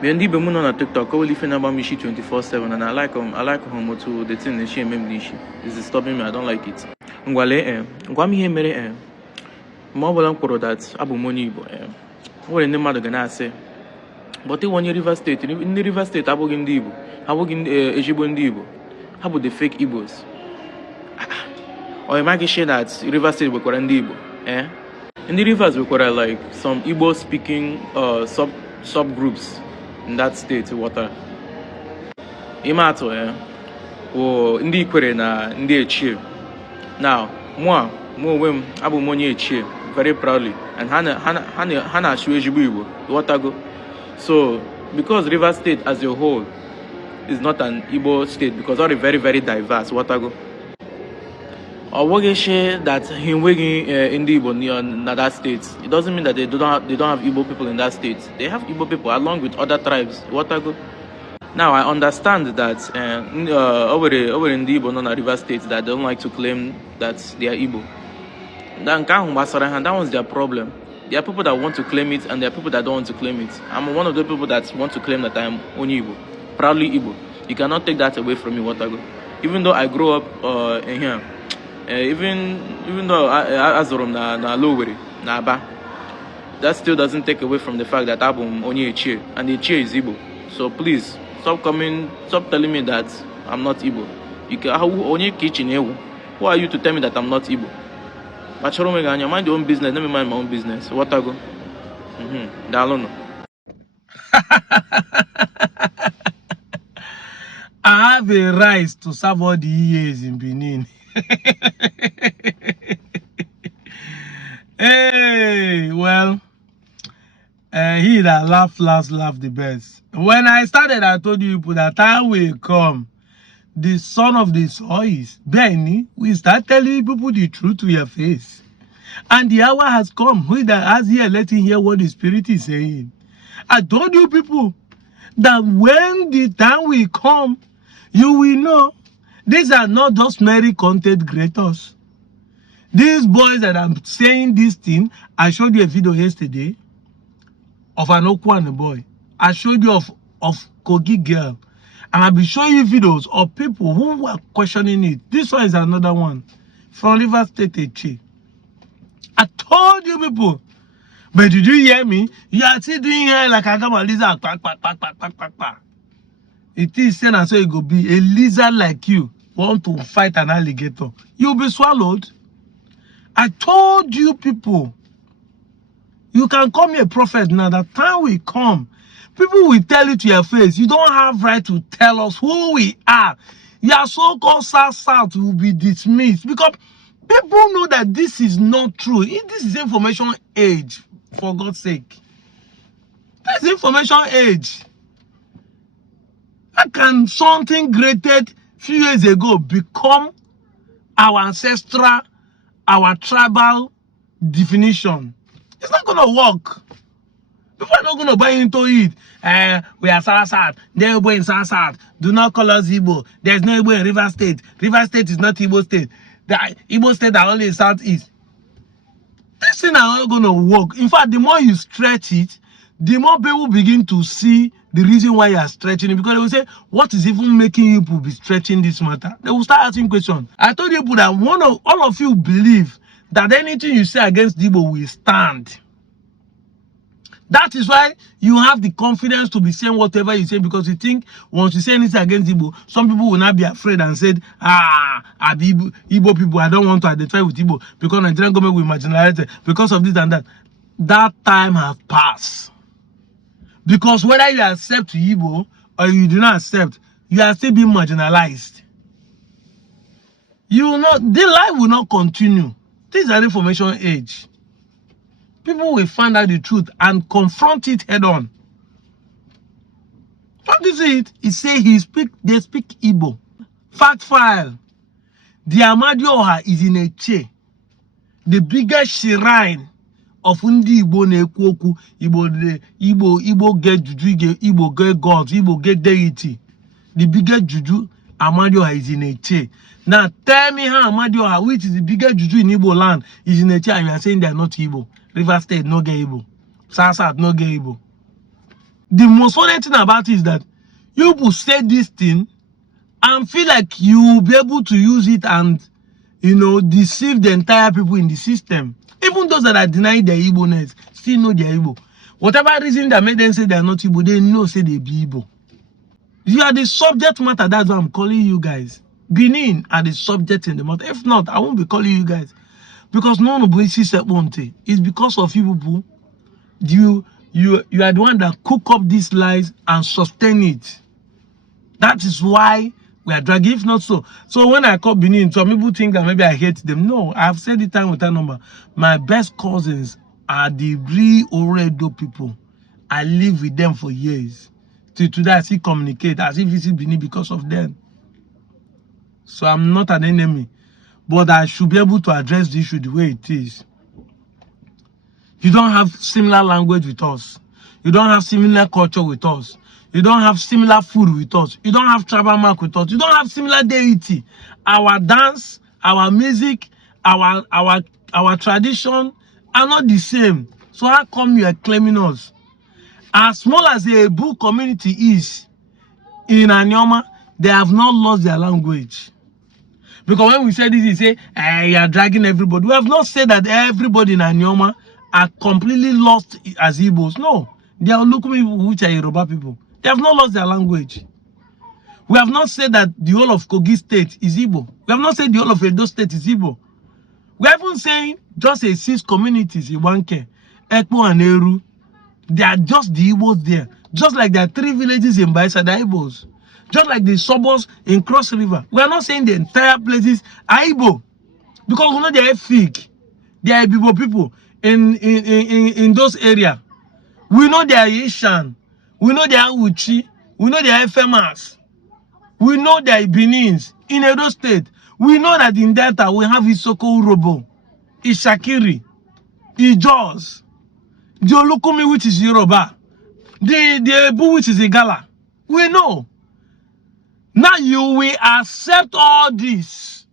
Me Ndigbo mo on TikTok, only fin about me 24/7, and I like him to the thing that she made me. It's disturbing me. I don't like it. Ngwale ngwa mi he mere ma ọbụla m kwuru that abụ m onye Igbo nwere ndị mmadụ ga na-asị but onye Rivers State ndị Rivers State abụghị ndị Igbo abụghị ezigbo ndị Igbo ha bụ the fake Igbos. Or am I share that Rivers State nwekwara ndị Igbo ndị Rivers nwekwara like some Igbo speaking subgroups in that state water ime atụ o ndị Ikwere na ndị Echie. Now mụ onwe m abụ m onye Echie very proudly, and ha na-achụ ezigbo Igbo ghọtago. So because Rivers State as a whole is not an Igbo state because all very very diverse ghọtago. Or share that he in the Igbo in that state. It doesn't mean that they don't have Igbo people in that state. They have Igbo people along with other tribes. Whatever. Now I understand that over in the Igbo non-River states that they don't like to claim that they are Igbo. That was their problem. There are people that want to claim it and there are people that don't want to claim it. I'm one of the people that want to claim that I am only Igbo, proudly Igbo. You cannot take that away from me. Whatever. Even though I grew up in here. Even though Azorum na Lowere, na Aba, that still doesn't take away from the fact that I'm only Echie, and Echie is Igbo. So please, stop telling me that I'm not Igbo. Only kitchen. Who are you to tell me that I'm not Igbo? Mind your own business, let me mind my own business. What I go? Dalono. I have a right to serve all the years in Benin. Hey, well, he that laugh last laugh the best. When I started, I told you people that time will come. The son of the soil, Benny, we start telling people the truth to your face. And the hour has come. Who that has here, let him hear what the Spirit is saying. I told you people that when the time will come, you will know. These are not just merry content creators. These boys that I'm saying this thing, I showed you a video yesterday of an Okwane boy. I showed you of Kogi girl. And I'll be showing you videos of people who were questioning it. This one is another one from River State Echie. I told you people. But did you hear me? You are still doing here like I got a lizard. It is saying so it could be a lizard like you want to fight an alligator. You'll be swallowed. I told you people. You can call me a prophet now. The time will come. People will tell you to your face, you don't have right to tell us who we are. Your so-called South will be dismissed because people know that this is not true. This is information age, for God's sake. This is information age. How can something created few years ago become our ancestral, our tribal definition? It's not going to work. People are not going to buy into it. We are South. They're Igbo in South. Do not call us Igbo. There's no Igbo in River State. River State is not Igbo State. The Igbo State are only in Southeast. This thing are not going to work. In fact, the more you stretch it, the more people begin to see the reason why you are stretching it. Because they will say, what is even making you people be stretching this matter? They will start asking questions. I told you people that all of you believe that anything you say against Igbo will stand. That is why you have the confidence to be saying whatever you say, because you think once you say anything against Igbo, some people will not be afraid and said, Igbo people, I don't want to identify with Igbo because Nigerian government will marginalize it because of this and that. That time has passed. Because whether you accept Igbo or you do not accept, you are still being marginalized. You will not, the life will not continue. This is an information age. People will find out the truth and confront it head on. What is it? He say they speak Igbo. Fact file. The Amadioha is in Echie. The biggest shrine of Ndigbo Nekwoku. Igbo get juju, Igbo get gods, Igbo get deity. The biggest juju, Amadioha is in Echie. Now tell me how Amadioha, which is the biggest juju in Igbo land, is in Echie, and you are saying they are not Igbo. River State no get Igbo. South no get Igbo. The most funny thing about it is that you will say this thing and feel like you will be able to use it and, you know, deceive the entire people in the system. Even those that are denying their Igbo-ness still know they're Igbo. Whatever reason that made them say they're not Igbo, they know say they be Igbo. You are the subject matter. That's why I'm calling you guys. Benin are the subject in the matter. If not, I won't be calling you guys. Because no one will see Sepmonte. It's because of you people. You are the one that cook up these lies and sustain it. That is why we are dragging. If not so. So when I call Benin, some people think that maybe I hate them. No, I've said it time with that number. My best cousins are the real Oredo people. I live with them for years. Till today, I still communicate as if it's Benin because of them. So I'm not an enemy. But I should be able to address the issue the way it is. You don't have similar language with us. You don't have similar culture with us. You don't have similar food with us. You don't have tribal mark with us. You don't have similar deity. Our dance, our music, our tradition are not the same. So how come you are claiming us? As small as the Igbo community is in Anyoma, they have not lost their language. Because when we say this, we say, you are dragging everybody. We have not said that everybody in Anyoma are completely lost as Igbos. No. They are local people which are Yoruba people. They have not lost their language. We have not said that the whole of Kogi State is Igbo. We have not said the whole of Edo State is Igbo. We are even saying just a 6 communities in Wanke, Ekpo and Eru. They are just the Igbos there. Just like there are 3 villages in Baisa, the Igbos. Just like the suburbs in Cross River. We are not saying the entire places are Igbo. Because we know they are fake. They are Igbo people in those areas. We know they are Ishan. We know they are Uchi. We know they are Efemas. We know they are Benins in Edo State. We know that in Delta we have Isoko Urobo, Ishakiri, Ijos, the Olukumi, which is Yoruba, the Ebu, which is Igala. We know. Now you will accept all this.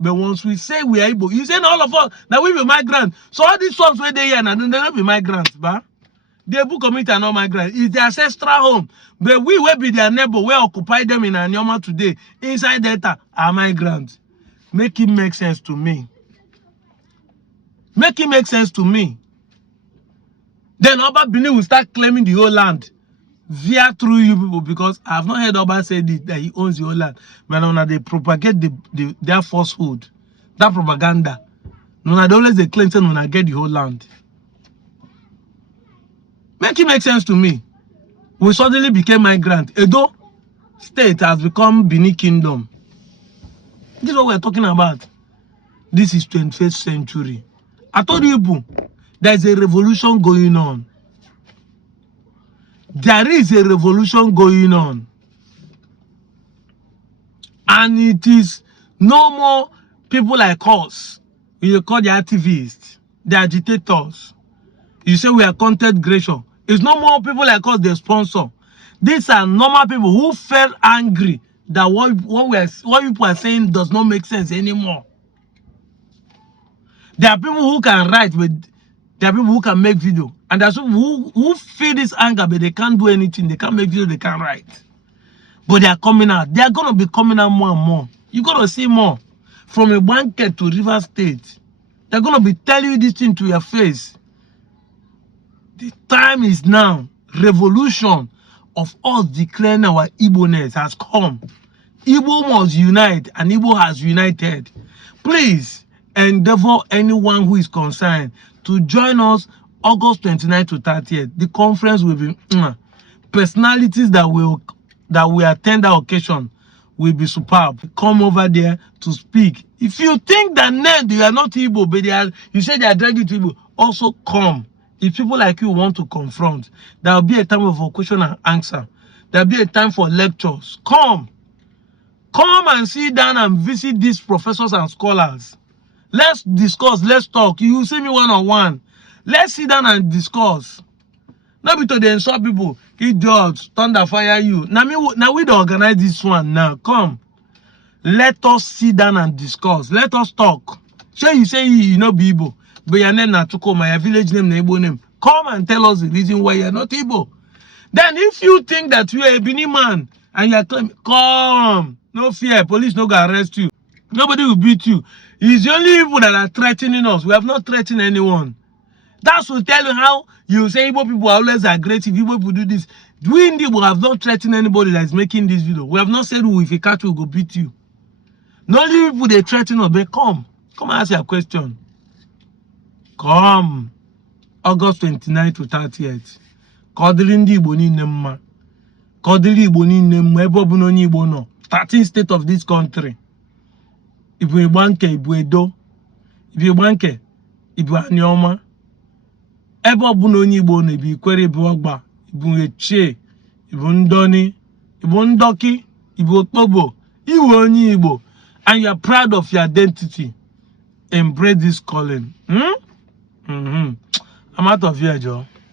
But once we say we are Igbo, you say all of us that we be migrants. So all these ones where they here and they don't be migrants, but the Ebu community are not migrants. It's their ancestral home. But we will be their neighbor. We occupy them in Anyoma today. Inside Delta are migrants. Make it make sense to me. Make it make sense to me. Then Oba Benin will start claiming the whole land via through you people, because I have not heard Oba say this, that he owns the whole land. But now they propagate their falsehood, that propaganda. Now they always they claim to when I get the whole land. Make it make sense to me. We suddenly became migrant. Edo State has become Benin Kingdom. This is what we're talking about. This is 21st century. I told you, there's a revolution going on. There is a revolution going on. And it is no more people like us. You call the activists, the agitators. You say we are content creation. It's no more people like us, they sponsor. These are normal people who felt angry that what people are saying does not make sense anymore. There are people who can write, but there are people who can make video. And there are people who feel this anger, but they can't do anything. They can't make video, they can't write. But they are coming out. They are going to be coming out more and more. You're going to see more. From a blanket to River State. They're going to be telling you this thing to your face. The time is now. Revolution of us declaring our Igbo-ness has come. Igbo must unite, and Igbo has united. Please endeavor anyone who is concerned to join us August 29th to 30th. The conference will be personalities that will attend that occasion will be superb. Come over there to speak. If you think that you are not Igbo, but you say they are dragging to Igbo, also come. If people like you want to confront, there will be a time for question and answer. There will be a time for lectures. Come. Come and sit down and visit these professors and scholars. Let's discuss. Let's talk. You see me one-on-one. Let's sit down and discuss. Not because they insult people. Idiots, thunder fire you. Now we don't organize this one now. Come. Let us sit down and discuss. Let us talk. Sure, you say you know be Igbo, but your name na Tuko, my village name na Igbo name. Come and tell us the reason why you're not Igbo. Then if you think that you are a Bini man and you are claiming, come, no fear, police no go arrest you. Nobody will beat you. It's the only people that are threatening us. We have not threatened anyone. That will tell you how you say Igbo people are always aggressive. Igbo people do this. We Ndigbo have not threatened anybody that is making this video. We have not said, oh, if you catch you, we'll go beat you. Not only people they threaten us, but come and ask your question. Come. August 29th to 30th. Kodiri Ndigbo ni nemma. Kodiri Igbo ni nemma. Ebo bu no ni Igbo no. 13 states of this country. Ibu Igbanke, Ibu Edo. Ibu Igbanke, Ibu Anioma. Ebo bu no ni Igbo no. Ibu Ikwere, Ibu Ogba. Ibu Eche. Ibu Ndoni. Ibu Ndoki. Ibu Oktobo. Ibu onye Igbo. And you are proud of your identity. Embrace this calling. I'm out of here, Joe.